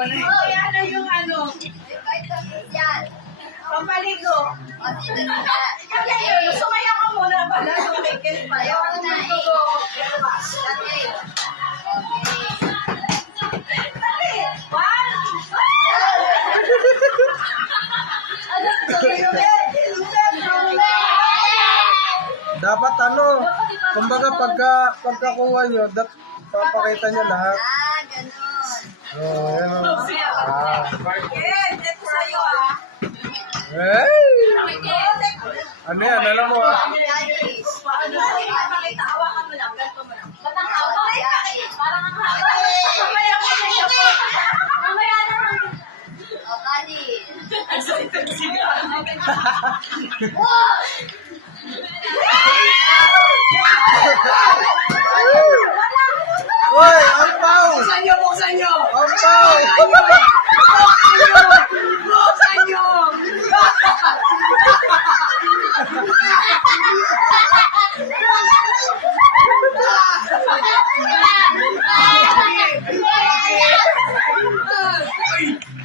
Oh, yan na yung ano. Pampaligo. Kaya yun, sumaya ka muna pala. Sumikit pa. Ayaw ko na Dapat ano, kumbaga pagkakuha nyo, papakita nyo lahat. Oh, yan o. ito sa'yo ah. Hey! Ano yan? Alam mo ah. Pakita, hawakan mo lang. Ganito mo lang. Parang ang haba. Mamaya ko na siya po. Mamaya na lang. Excited siya. Uy! Ang pao! Buksan nyo, buksan nyo! Ang pao! Buksan nyo!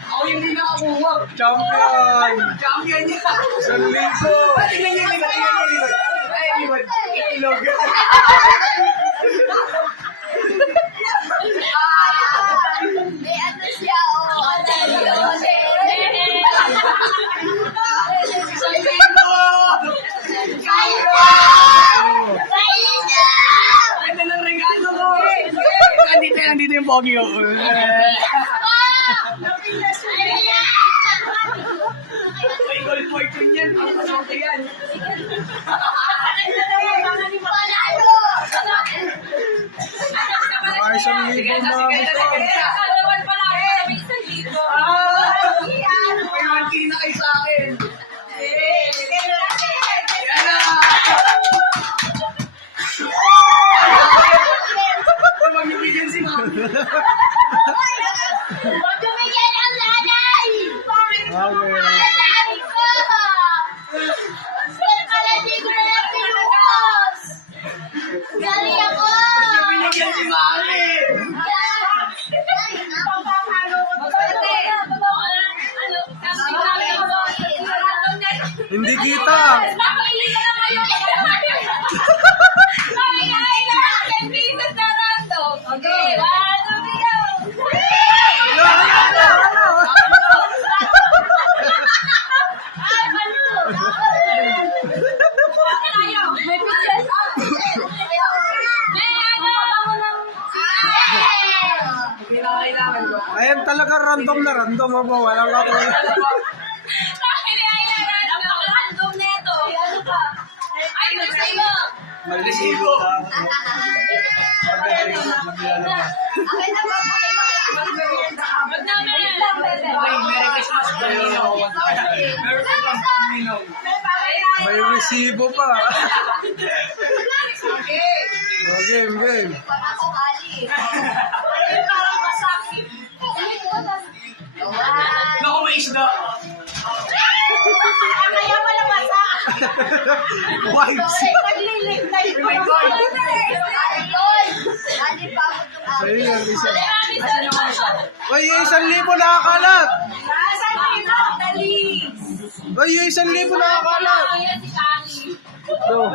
Ako yung hindi nakakuha. Champion! Champion niya. 1,000! Tingnan niyo, tingnan niyo. Ay, liwad. Itilog. Ano ng regalo ko? Nandito yung pogi ko. May gold fortune yan. Ang pasote yan. Mga 1,000 mga ito. May monkey na kayo sa akin. Yan na. Magbibigyan si Mami. Okay. Binigyan si Mami. Hindi kita! Ayan talaga random na random mo. Walang katulad. Malisigo. Merry Christmas, Ninong. Merry Christmas, Ninong. May resibo pa. Okay, game. Naku, may isda. Wipes. May gold. Sa'yo yan, isa. Uy, yung 1,000 nakakalat. Uy, yung 1,000 nakakalat. No.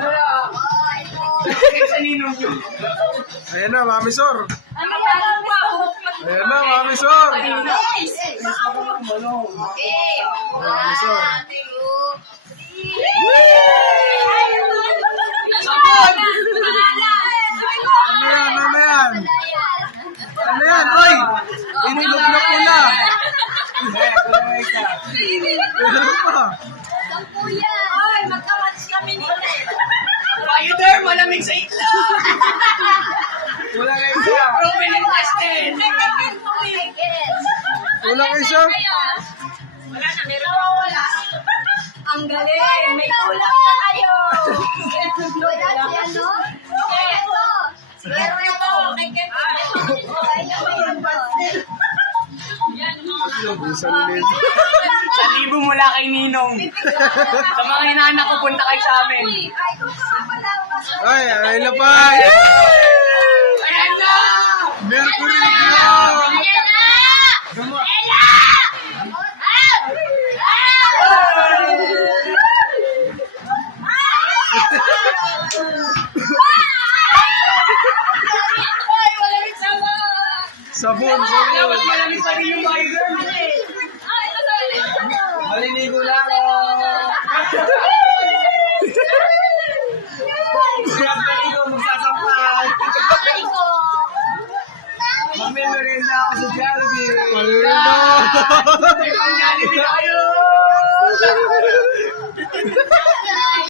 Sa Ninong yun. Ayan na, Mami Sor. Ayan na, Mami Sor. Mami Sor. Ano yan, ano yan? Ano yan? Uy! Iniluglok ko na. Ano pa? Kayo there, malamig sa itlog. Wala kayo isa. Proven and tested. Wala kayo isa. Wala na, meron ako wala. Ang galing, may ulam na kayo. Sa libo mula kay Ninong. Sa mga inaanak ko, punta kayo sa amin. Ay, ay na pa. Ayan na! Mercury! Ayan na! Guma- Sabon, Dapat sabon. malamig pa rin yung viral. Ah, ito sa Maliligo na ako.